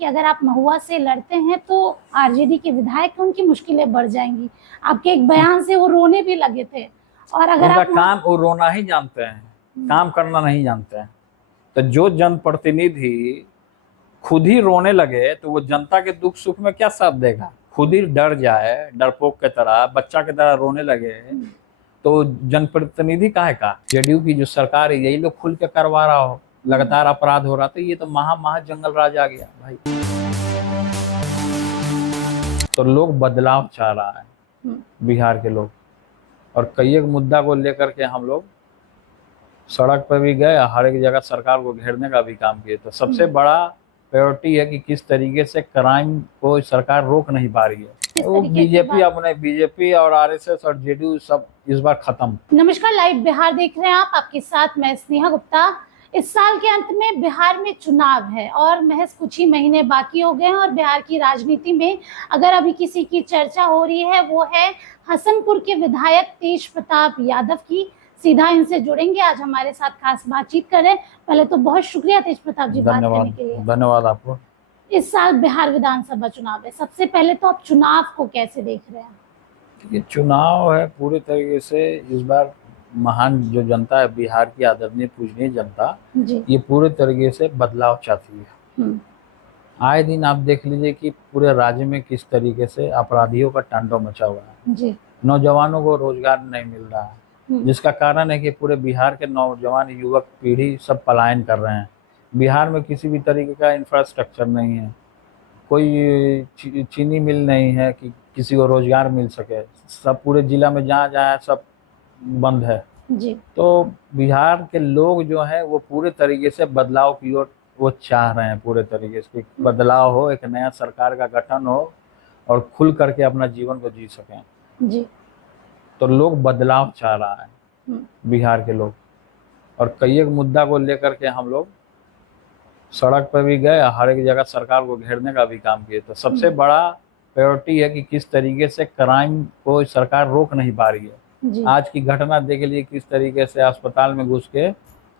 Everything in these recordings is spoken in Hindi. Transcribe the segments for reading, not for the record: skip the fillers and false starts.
कि अगर आप महुआ से लड़ते हैं तो आरजेडी के विधायक हैं, उनकी मुश्किलें बढ़ जाएंगी। आपके एक बयान से वो रोने भी लगे थे। और अगर उनका आप काम वो रोना ही जानते हैं, काम करना नहीं जानते हैं। तो जो जनप्रतिनिधि खुद ही रोने लगे तो वो जनता के दुख सुख में क्या साथ देगा? खुद ही डर जाए, डरपोक की तरह, बच्चा की तरह रोने लगे, तो जनप्रतिनिधि काहे का? जेडीयू की जो सरकार है यही लोग खुल के करवा रहा हो, लगातार अपराध हो रहा, तो ये तो महा जंगल राज आ गया भाई। तो लोग बदलाव चाह रहा है, बिहार के लोग, और कई एक मुद्दा को लेकर के हम लोग सड़क पर भी गए, हर एक जगह सरकार को घेरने का भी काम किए। तो सबसे बड़ा प्रायोरिटी है कि किस तरीके से क्राइम को सरकार रोक नहीं पा रही है। वो बीजेपी और आरएसएस और जेडीयू सब इस बार खत्म। नमस्कार, लाइव बिहार देख रहे हैं आप, आपके साथ मैं स्नेहा गुप्ता। इस साल के अंत में बिहार में चुनाव है और महज कुछ ही महीने बाकी हो गए हैं। और बिहार की राजनीति में अगर अभी किसी की चर्चा हो रही है वो है हसनपुर के विधायक तेज प्रताप यादव की। सीधा इनसे जुड़ेंगे, आज हमारे साथ खास बातचीत कर रहे हैं। पहले तो बहुत शुक्रिया तेज प्रताप जी बात करने के लिए। धन्यवाद आपको। इस साल बिहार विधानसभा चुनाव है, सबसे पहले तो आप चुनाव को कैसे देख रहे हैं? ये चुनाव है, पूरे तरीके से इस बार महान जो जनता है, बिहार की आदरणीय पूजनीय जनता, ये पूरे तरीके से बदलाव चाहती है। आए दिन आप देख लीजिए कि पूरे राज्य में किस तरीके से अपराधियों का तांडव मचा हुआ है। नौजवानों को रोजगार नहीं मिल रहा है, जिसका कारण है कि पूरे बिहार के नौजवान युवक पीढ़ी सब पलायन कर रहे हैं। बिहार में किसी भी तरीके का इंफ्रास्ट्रक्चर नहीं है, कोई चीनी मिल नहीं है कि किसी को रोजगार मिल सके। सब पूरे जिला में जहाँ जहाँ सब बंद है जी। तो बिहार के लोग जो है वो पूरे तरीके से बदलाव की ओर वो चाह रहे हैं, पूरे तरीके से बदलाव हो, एक नया सरकार का गठन हो और खुल करके अपना जीवन को जी सकें जी। तो लोग बदलाव चाह रहा है, बिहार के लोग, और कई एक मुद्दा को लेकर के हम लोग सड़क पर भी गए, हर एक जगह सरकार को घेरने का भी काम किए। तो सबसे बड़ा प्रायोरिटी है कि किस तरीके से क्राइम को सरकार रोक नहीं पा रही है। आज की घटना देख लीजिए किस तरीके से अस्पताल में घुस के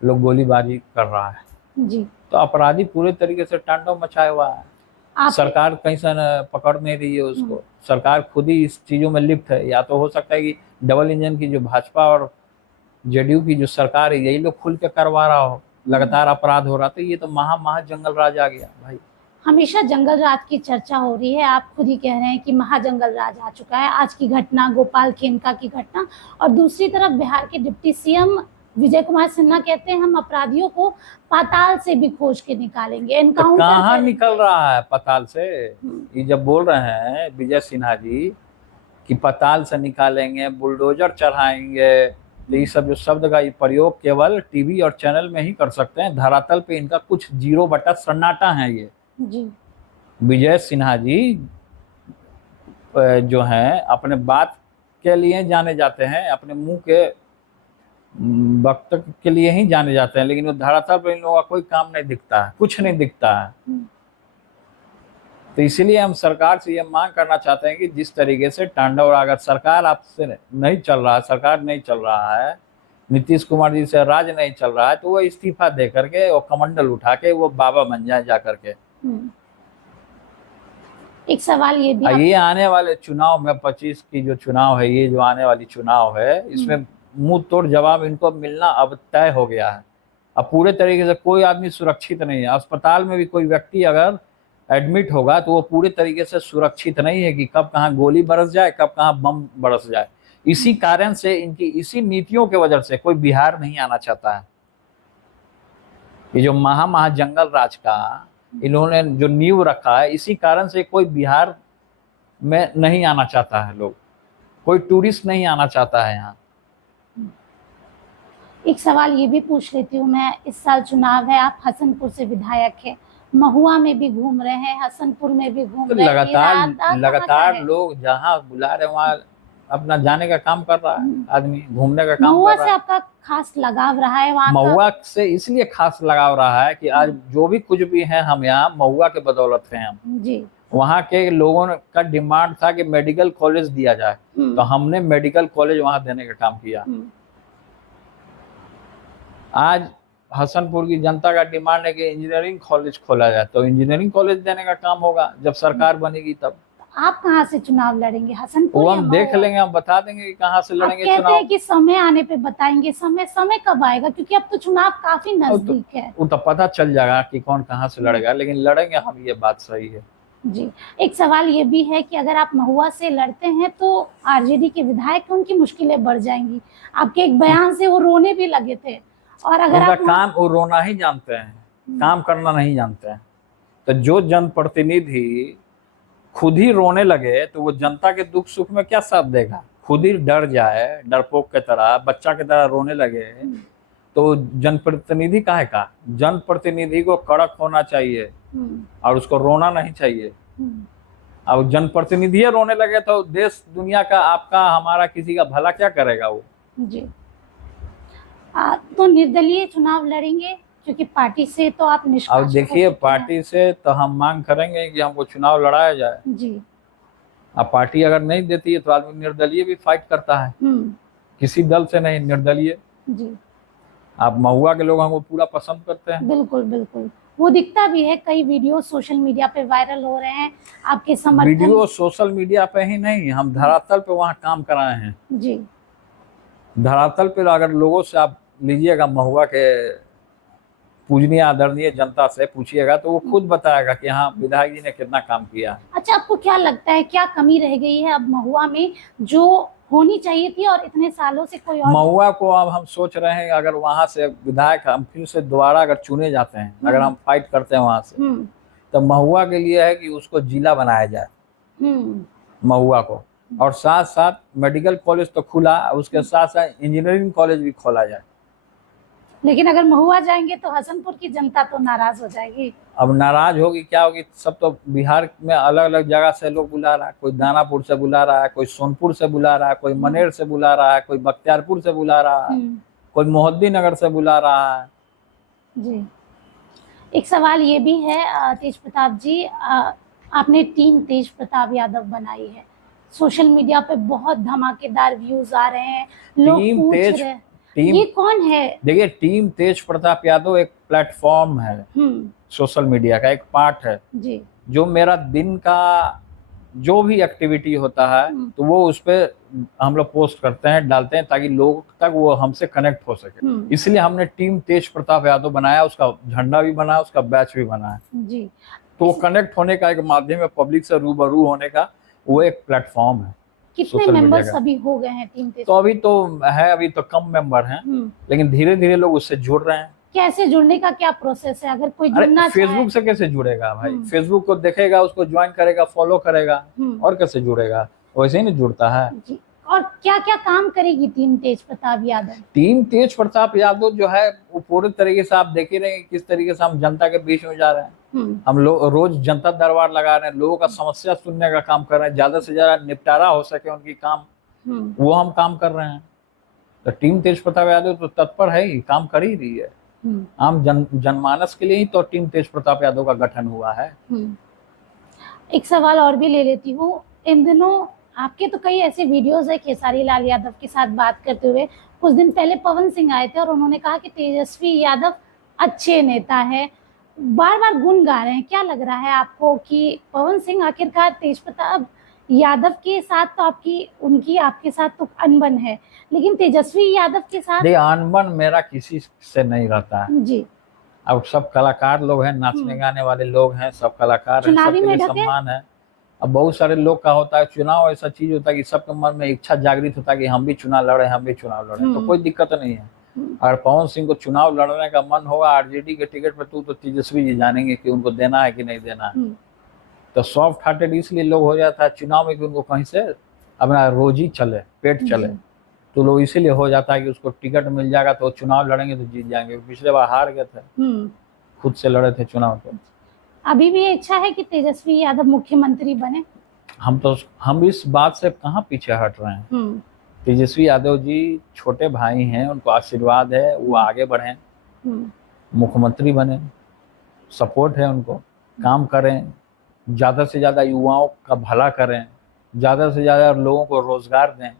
लोग गोलीबारी कर रहा है जी। तो अपराधी पूरे तरीके से तांडव मचाया हुआ है। सरकार कहीं से पकड़ नहीं रही है उसको, सरकार खुद ही इस चीजों में लिप्त है। या तो हो सकता है कि डबल इंजन की जो भाजपा और जेडीयू की जो सरकार है यही लोग खुल के करवा रहा हो, लगातार अपराध हो रहा, तो ये तो महा जंगल राज आ गया भाई। हमेशा जंगल राज की चर्चा हो रही है, आप खुद ही कह रहे हैं कि महाजंगल राज आ चुका है। आज की घटना, गोपाल खेमका की घटना, और दूसरी तरफ बिहार के डिप्टी सीएम विजय कुमार सिन्हा कहते हैं हम अपराधियों को पाताल से भी खोज के निकालेंगे। एनकाउंटर कहाँ निकल रहा है पाताल से? ये जब बोल रहे हैं विजय सिन्हा जी कि पाताल से निकालेंगे, बुलडोजर चढ़ाएंगे, तो ये सब जो शब्द का प्रयोग केवल टीवी और चैनल में ही कर सकते हैं। धरातल पे इनका कुछ 0 सन्नाटा है। ये जी। विजय सिन्हा जी जो हैं अपने बात के लिए जाने जाते हैं, अपने मुंह के वक्तव्य के लिए ही जाने जाते हैं, लेकिन वो धरातल पे इन लोगों का कोई काम नहीं दिखता है, कुछ नहीं दिखता है। तो इसीलिए हम सरकार से ये मांग करना चाहते हैं कि जिस तरीके से तांडव, अगर सरकार आपसे नहीं चल रहा है, सरकार नहीं चल रहा है, नीतीश कुमार जी से राज नहीं चल रहा है, तो वो इस्तीफा दे करके वो कमंडल उठा के वो बाबा बन जाए जा करके। एक सवाल ये भी, ये आने वाले चुनाव में 25 की जो चुनाव है, ये जो आने वाली चुनाव है, इसमें मुंह तोड़ जवाब इनको मिलना अब तय हो गया है। अब पूरे तरीके से कोई आदमी सुरक्षित नहीं है। अस्पताल में भी कोई व्यक्ति अगर एडमिट होगा तो वो पूरे तरीके से सुरक्षित नहीं है कि कब कहाँ गोली बरस जाए, कब कहाँ बम बरस जाए। इसी कारण से, इनकी इसी नीतियों के वजह से कोई बिहार नहीं आना चाहता है। ये जो महा जंगल राज का इन्होंने जो नींव रखा है, इसी कारण से कोई बिहार में नहीं आना चाहता है। लोग, कोई टूरिस्ट नहीं आना चाहता है यहाँ। एक सवाल ये भी पूछ लेती हूँ मैं, इस साल चुनाव है, आप हसनपुर से विधायक हैं, महुआ में भी घूम रहे हैं, हसनपुर में भी घूम रहे हैं, लगातार लोग जहाँ बुला रहे वहाँ अपना जाने का काम कर रहा है, आदमी घूमने का काम कर रहा है। महुआ से आपका खास लगाव रहा है? वहाँ महुआ से इसलिए खास लगाव रहा है कि आज जो भी कुछ भी है हम यहाँ महुआ के बदौलत हैं हम जी। वहाँ के लोगों का डिमांड था कि मेडिकल कॉलेज दिया जाए, तो हमने मेडिकल कॉलेज वहाँ देने का काम किया। आज हसनपुर की जनता का डिमांड है कि इंजीनियरिंग कॉलेज खोला जाए, तो इंजीनियरिंग कॉलेज देने का काम होगा जब सरकार बनेगी तब। आप कहाँ से चुनाव लड़ेंगे, हसनपुर वो या हम देख महुआ? लेंगे, हम बता देंगे कि कहाँ से आप लड़ेंगे कहते चुनाव। हैं कि समय आने पे बताएंगे, समय कब आएगा, क्योंकि अब तो चुनाव काफी नजदीक है। वो तो पता चल जाएगा कि कौन कहाँ से लड़ेगा, लेकिन लड़ेंगे हम, ये बात सही है। जी, एक सवाल ये भी है कि अगर आप महुआ से लड़ते हैं तो आरजेडी के विधायक, उनकी मुश्किलें बढ़ जाएंगी। आपके एक बयान से वो रोने भी लगे थे। और अगर उनका आप काम वो रोना ही जानते हैं, काम करना नहीं जानते हैं। तो जो जनप्रतिनिधि खुद ही रोने लगे तो वो जनता के दुख सुख में क्या साथ देगा? खुद ही डर जाए, डरपोक की तरह, बच्चा की तरह रोने लगे, तो जनप्रतिनिधि काहे का? जनप्रतिनिधि को कड़क होना चाहिए और उसको रोना नहीं चाहिए। अब जनप्रतिनिधि रोने लगे तो देश दुनिया का, आपका, हमारा, किसी का भला क्या करेगा वो? जी, तो निर्दलीय चुनाव लड़ेंगे, क्योंकि पार्टी से तो आप अब निष्कासित हो देखिए, चुके हैं। पार्टी से तो हम मांग करेंगे कि हमको चुनाव लड़ाया जाए। जी। अब पार्टी अगर नहीं देती है तो आदमी निर्दलीय भी फाइट करता है, किसी दल से नहीं, निर्दलीय। जी, आप महुआ के लोग हमको पूरा पसंद करते हैं। बिल्कुल बिल्कुल, वो दिखता भी है, कई वीडियो सोशल मीडिया पे वायरल हो रहे हैं आपके समर्थन। वीडियो सोशल मीडिया पे ही नहीं, हम धरातल पे वहाँ काम कराए हैं। जी, धरातल पे अगर लोगों से आप लीजिएगा, महुआ के पूजनीय आदरणीय जनता से पूछिएगा तो वो खुद बताएगा कि हाँ, विधायक जी ने कितना काम किया। अच्छा, आपको क्या लगता है, क्या कमी रह गई है अब महुआ में जो होनी चाहिए थी और इतने सालों से कोई और? महुआ को अब हम सोच रहे हैं, अगर वहां से विधायक हम फिर से दोबारा अगर चुने जाते हैं, अगर हम फाइट करते हैं वहां से, तो महुआ के लिए है कि उसको जिला बनाया जाए, महुआ को। और साथ साथ मेडिकल कॉलेज तो खुला, उसके साथ साथ इंजीनियरिंग कॉलेज भी खोला जाए। लेकिन अगर महुआ जाएंगे तो हसनपुर की जनता तो नाराज हो जाएगी। अब नाराज होगी, क्या होगी? सब तो बिहार में अलग अलग जगह से लोग बुला रहा है, कोई दानापुर से बुला रहा है, कोई सोनपुर से बुला रहा है, कोई मनेर से बुला रहा है, कोई बख्तियारपुर से बुला रहा है, कोई मोहद्दीनगर से बुला रहा है। जी, एक सवाल ये भी है तेज प्रताप जी, आपने टीम तेज प्रताप यादव बनाई है, सोशल मीडिया पे बहुत धमाकेदार व्यूज आ रहे हैं, लोग पूछ रहे हैं ये कौन है? देखिए, टीम तेज प्रताप यादव एक प्लेटफॉर्म है, सोशल मीडिया का एक पार्ट है जी। जो मेरा दिन का जो भी एक्टिविटी होता है तो वो उस पर हम लोग पोस्ट करते हैं, डालते हैं, ताकि लोग तक वो हमसे कनेक्ट हो सके। इसलिए हमने टीम तेज प्रताप यादव बनाया, उसका झंडा भी बना, उसका बैच भी बना है जी। तो कनेक्ट होने का एक माध्यम है, पब्लिक से रूबरू होने का वो एक प्लेटफॉर्म है। कितने मेंबर्स अभी हो गए हैं टीम तेज? तो अभी तो है, अभी तो कम मेंबर हैं, लेकिन धीरे धीरे लोग उससे जुड़ रहे हैं। कैसे जुड़ने का क्या प्रोसेस है, अगर कोई जुड़ना चाहे? फेसबुक से कैसे जुड़ेगा भाई? फेसबुक को देखेगा, उसको ज्वाइन करेगा, फॉलो करेगा, और कैसे जुड़ेगा? वैसे ही नहीं जुड़ता है जी। और क्या क्या काम करेगी टीम तेज प्रताप यादव? टीम तेज प्रताप यादव जो है वो पूरे तरीके से आप देख ही रहे हैं किस तरीके से हम जनता के बीच में जा रहे हैं। हम लोग रोज जनता दरबार लगा रहे हैं, लोगों का समस्या सुनने का काम कर रहे हैं, ज्यादा से ज्यादा निपटारा हो सके उनकी काम, वो हम काम कर रहे हैं। तो टीम तेज प्रताप यादव तो तत्पर है ही, काम कर ही रही है। आम जनमानस के लिए ही तो टीम तेज प्रताप यादव का गठन हुआ है। एक सवाल और भी ले लेती हूँ, इन दिनों आपके तो कई ऐसे वीडियोस है खेसारी लाल यादव के साथ बात करते हुए। कुछ दिन पहले पवन सिंह आए थे और उन्होंने कहा कि तेजस्वी यादव अच्छे नेता है, बार बार गुण गा रहे हैं। क्या लग रहा है आपको कि पवन सिंह आखिरकार तेज प्रताप यादव के साथ तो उनकी आपके साथ तो अनबन है, लेकिन तेजस्वी यादव के साथ? अनबन मेरा किसी से नहीं रहता है जी। अब सब कलाकार लोग हैं, नाचने गाने वाले लोग हैं, सब कलाकार हैं, सबके लिए सम्मान है। अब बहुत सारे लोग का होता है, चुनाव ऐसा चीज होता है कि सबके मन में इच्छा जागृत होता है कि हम भी चुनाव लड़े, हम भी चुनाव लड़े, तो कोई दिक्कत नहीं है। अगर पवन सिंह को चुनाव लड़ने का मन होगा आरजेडी के टिकट पर, तो तेजस्वी जी जानेंगे कि उनको देना है कि नहीं देना है। तो सॉफ्ट हार्टेड इसलिए लोग हो जाता है चुनाव में कि उनको कहीं से अपना रोजी चले, पेट चले, तो लोग इसीलिए हो जाता है कि उसको टिकट मिल जाएगा तो चुनाव लड़ेंगे तो जीत जाएंगे। पिछले बार हार गए थे, खुद से लड़े थे चुनाव। तो अभी भी इच्छा है कि तेजस्वी यादव मुख्यमंत्री बने? हम इस बात से कहाँ पीछे हट रहे हैं। तेजस्वी यादव जी छोटे भाई हैं, उनको आशीर्वाद है, वो आगे बढ़े, मुख्यमंत्री बने, सपोर्ट है उनको, काम करें, ज्यादा से ज्यादा युवाओं का भला करें, ज्यादा से ज्यादा लोगों को रोजगार दें।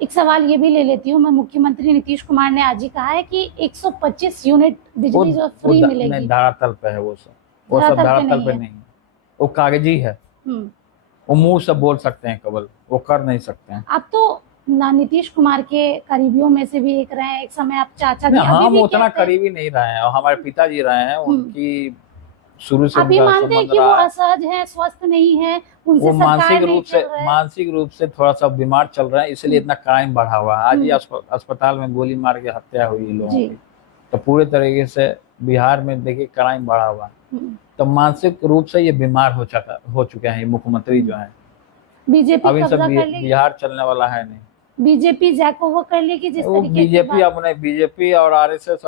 एक सवाल ये भी ले लेती हूँ मैं, मुख्यमंत्री नीतीश कुमार ने आज ही कहा है कि 125 यूनिट बिजली जो फ्री मिलेगी। नहीं, धरातल पे है वो सब, वो सब धरातल पे नहीं है, वो कागजी है। वो मुंह से बोल सकते हैं केवल, वो कर नहीं सकते हैं। आप तो नीतीश कुमार के करीबियों में से भी एक रहे हैं, एक समय आप चाचा जी। हम उतना करीबी नहीं रहे हैं, और हमारे पिताजी रहे हैं, उनकी शुरू से अभी मानते हैं कि वो असहज है, स्वस्थ नहीं है, उनसे वो मानसिक रूप से थोड़ा सा बीमार चल रहे हैं, इसलिए इतना क्राइम बढ़ा हुआ है। आज ही अस्पताल में गोली मार के हत्या हुई है लोगों की। तो पूरे तरीके से बिहार में देखिए क्राइम बढ़ा हुआ है, तो मानसिक रूप से ये बीमार हो चुके हैं ये मुख्यमंत्री जो है। बीजेपी अभी सब बिहार चलने वाला है नहीं। बीजेपी जैको वो कर लेगी जिस तरीके से बीजेपी और आरएसएस